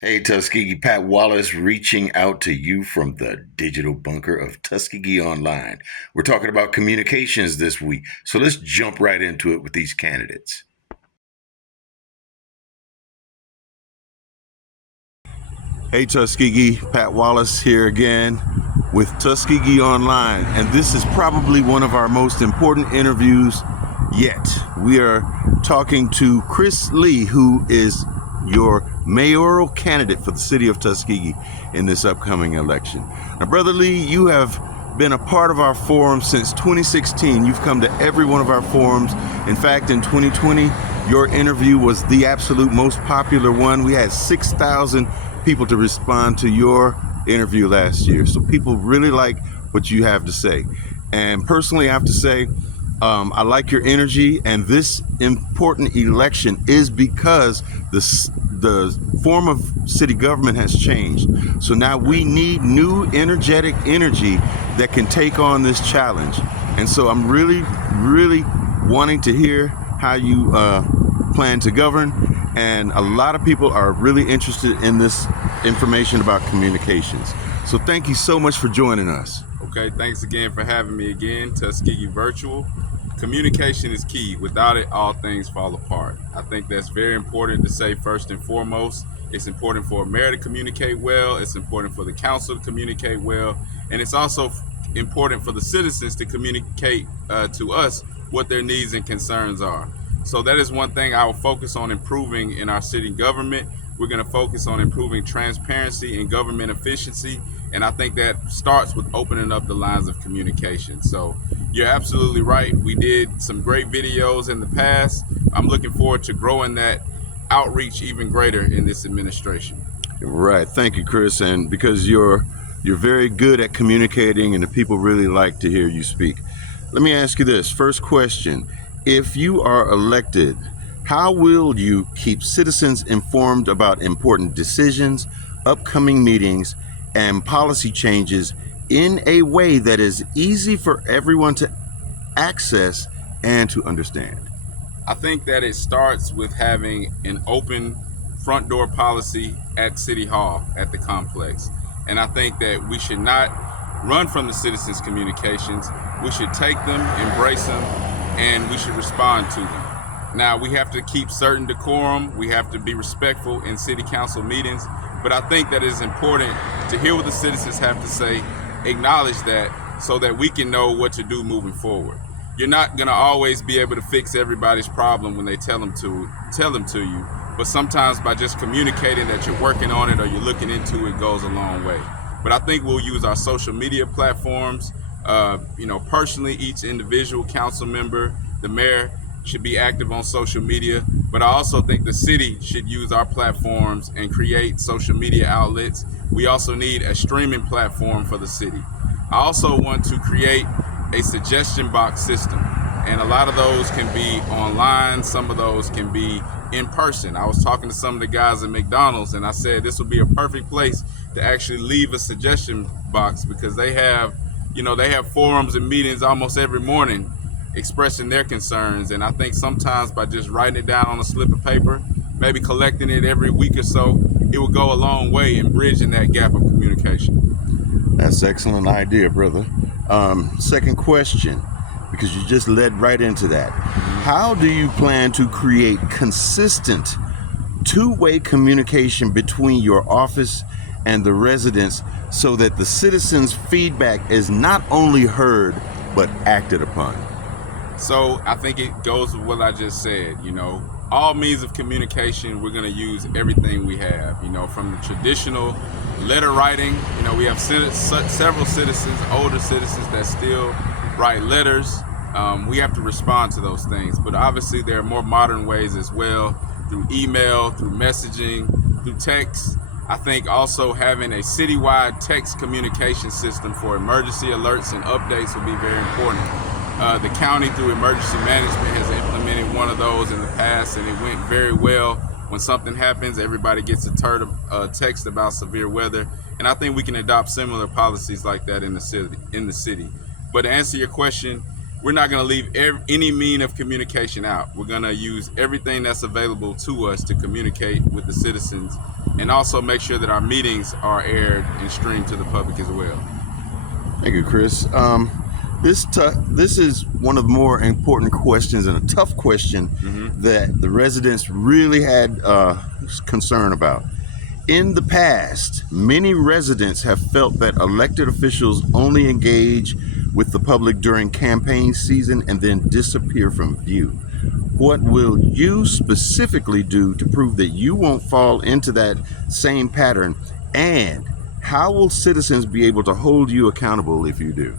Hey, Tuskegee, Pat Wallace reaching out to you from the digital bunker of Tuskegee Online. We're talking about communications this week, so let's jump right into it with these candidates. Hey, Tuskegee, Pat Wallace here again with Tuskegee Online, and this is probably one of our most important interviews yet. We are talking to Chris Lee, who is your mayoral candidate for the city of Tuskegee in this upcoming election. Now, Brother Lee, you have been a part of our forum since 2016. You've come to every one of our forums. In fact, in 2020, your interview was the absolute most popular one. We had 6,000 people to respond to your interview last year. So people really like what you have to say. And personally, I have to say, I like your energy, and this important election is because the form of city government has changed. So now we need new energetic energy that can take on this challenge. And so I'm really wanting to hear how you plan to govern. And a lot of people are really interested in this information about communications. So thank you so much for joining us. Okay, thanks again for having me again, Tuskegee Virtual. Communication is key. Without it, all things fall apart. I think that's very important to say first and foremost. It's important for a mayor to communicate well. It's important for the council to communicate well. And it's also important for the citizens to communicate to us what their needs and concerns are. So that is one thing I will focus on improving in our city government. We're going to focus on improving transparency and government efficiency. And I think that starts with opening up the lines of communication. So you're absolutely right. We did some great videos in the past. I'm looking forward to growing that outreach even greater in this administration. Right. Thank you, Chris. And because you're very good at communicating and the people really like to hear you speak. Let me ask you this. First question. If you are elected, how will you keep citizens informed about important decisions, upcoming meetings, and policy changes in a way that is easy for everyone to access and to understand? I think that it starts with having an open front door policy at City Hall, at the complex. And I think that we should not run from the citizens' communications. We should take them, embrace them, and we should respond to them. Now, we have to keep certain decorum. We have to be respectful in city council meetings. But I think that it is important to hear what the citizens have to say, acknowledge that, so that we can know what to do moving forward. You're not going to always be able to fix everybody's problem when they tell them to you. But sometimes by just communicating that you're working on it or you're looking into it goes a long way. But I think we'll use our social media platforms. Personally, each individual council member, the mayor, should be active on social media, but I also think the city should use our platforms and create social media outlets. We also need a streaming platform for the city. I also want to create a suggestion box system, and a lot of those can be online, some of those can be in person. I was talking to some of the guys at McDonald's, and I said this would be a perfect place to actually leave a suggestion box, because they have forums and meetings almost every morning expressing their concerns. And I think sometimes by just writing it down on a slip of paper, maybe collecting it every week or so, it will go a long way in bridging that gap of communication. That's an excellent idea, brother. Second question, because you just led right into that. How do you plan to create consistent two-way communication between your office and the residents so that the citizens' feedback is not only heard, but acted upon? So I think it goes with what I just said. All means of communication, we're going to use everything we have, from the traditional letter writing. We have several citizens, older citizens, that still write letters. We have to respond to those things. But obviously there are more modern ways as well, through email, through messaging, through text. I think also having a citywide text communication system for emergency alerts and updates will be very important. The county, through emergency management, has implemented one of those in the past, and it went very well. When something happens, everybody gets a text about severe weather, and I think we can adopt similar policies like that in the city. But to answer your question, we're not going to leave any mean of communication out. We're going to use everything that's available to us to communicate with the citizens and also make sure that our meetings are aired and streamed to the public as well. Thank you, Chris. This is one of the more important questions and a tough question that the residents really had concern about. In the past, many residents have felt that elected officials only engage with the public during campaign season and then disappear from view. What will you specifically do to prove that you won't fall into that same pattern? And how will citizens be able to hold you accountable if you do?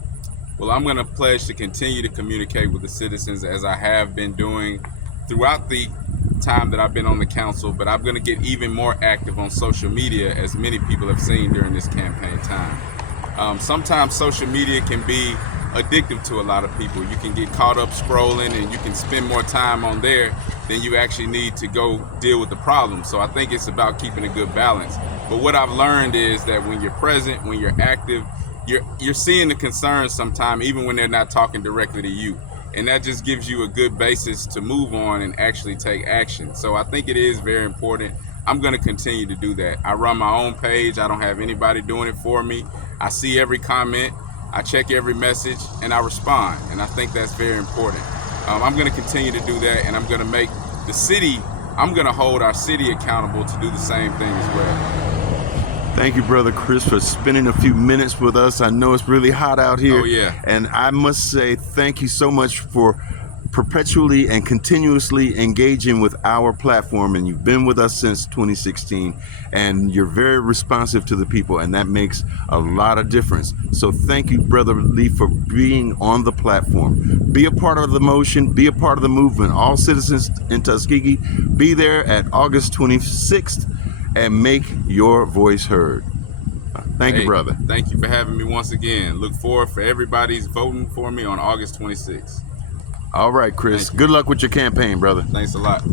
Well, I'm going to pledge to continue to communicate with the citizens as I have been doing throughout the time that I've been on the council, but I'm going to get even more active on social media, as many people have seen during this campaign time. Sometimes social media can be addictive to a lot of people. You can get caught up scrolling and you can spend more time on there than you actually need to go deal with the problem. So I think it's about keeping a good balance. But what I've learned is that when you're present, when you're active, you're seeing the concerns sometimes, even when they're not talking directly to you. And that just gives you a good basis to move on and actually take action. So I think it is very important. I'm going to continue to do that. I run my own page. I don't have anybody doing it for me. I see every comment. I check every message and I respond. And I think that's very important. I'm going to continue to do that, and I'm going to make the city, I'm going to hold our city accountable to do the same thing as well. Thank you, Brother Chris, for spending a few minutes with us. I know it's really hot out here. Oh, yeah. And I must say thank you so much for perpetually and continuously engaging with our platform. And you've been with us since 2016, and you're very responsive to the people, and that makes a lot of difference. So thank you, Brother Lee, for being on the platform. Be a part of the motion, be a part of the movement. All citizens in Tuskegee, be there at August 26th. And make your voice heard. Thank you, brother. Thank you for having me once again. Look forward for everybody's voting for me on August 26th. All right, Chris. Good luck with your campaign, brother. Thanks a lot.